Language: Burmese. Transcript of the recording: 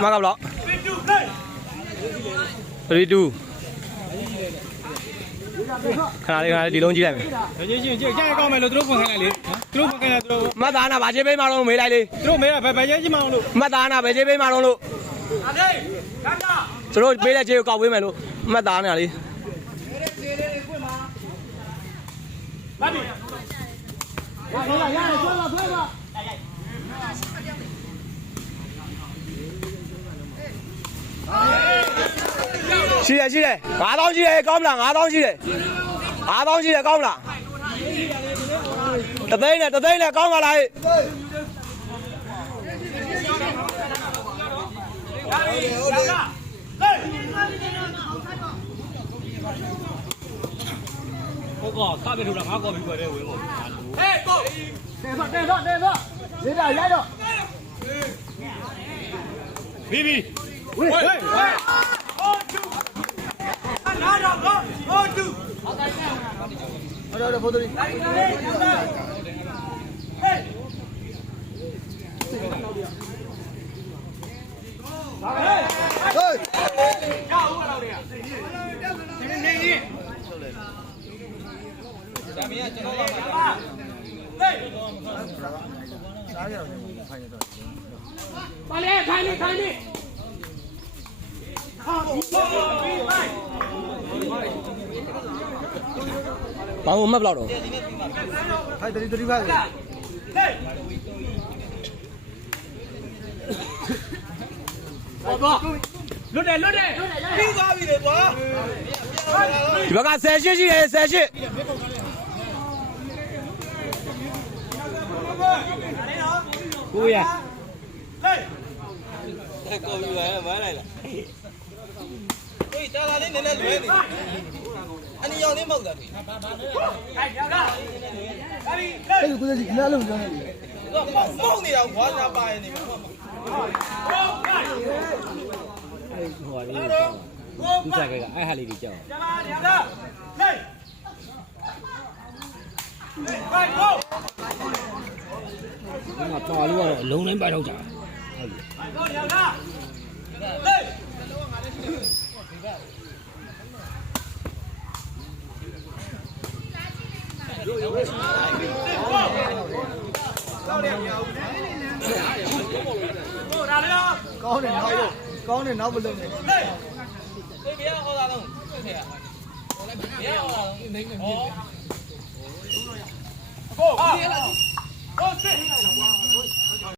Mang gặp đó. Redo. Khả năng đi luôn chứ này. Chắc con mày là trúc bằng cái này đi. Trúc bằng cái này trúc. Mà ta nào bà chế bên mà luôn mấy đây đi. Trúc mấy là phải chế chứ mà luôn. Mà ta nào bà chế bên mà luôn luôn. Rồi bên đây chế cầu với mày luôn. Mà ta nào đi. Chị này, ngã đón chị này, con là ngã đón chị này, ngã đón chị này con là. Tập đây này, con vào đây. Cô cỏ, sao cái thủ đoạn có bị vừa đây với một. Ê, cô. Để rồi. Đi đây, dậy rồi. Bi. Ui. Ôi, chú. Anh đá rồi, con. ဟုတ်ဖိုးတို့ပါလေခိုင်းနေခိုင်းနေဘာလို့မတ်ဘလောက်တော့ ခိုင်း35ပါဘောလွတ်တယ်ပြီးသွားပြီလေကွာ ဒီဘက်က18ရှိတယ်18ကိုရကိုယူရဲမလိုက်လားဟေးတာလာလေးနည်းနည်းလွဲနေအနီရောင်လေးမဟုတ်တာပြီ အဲ့ဒီကိုယ်စီနားလုံးပြောနေတယ် တော့မောက်နေတာခွာရှာပါရင်နေမှာ ဟိုဟာလေးသူစားခဲ့ကအဲ့ဟာလေးတွေကြောက်ဒီမှာပါလို့ကတော့အလုံးတိုင်းပိုက်တော့ကြကောင်းတယ်နောက်မလုံးနဲ့ ဒီဘယ်ဟောတာလုံးဘယ်ဟောတာလုံးနေနေဟောကိုဒီလာကိုစစ်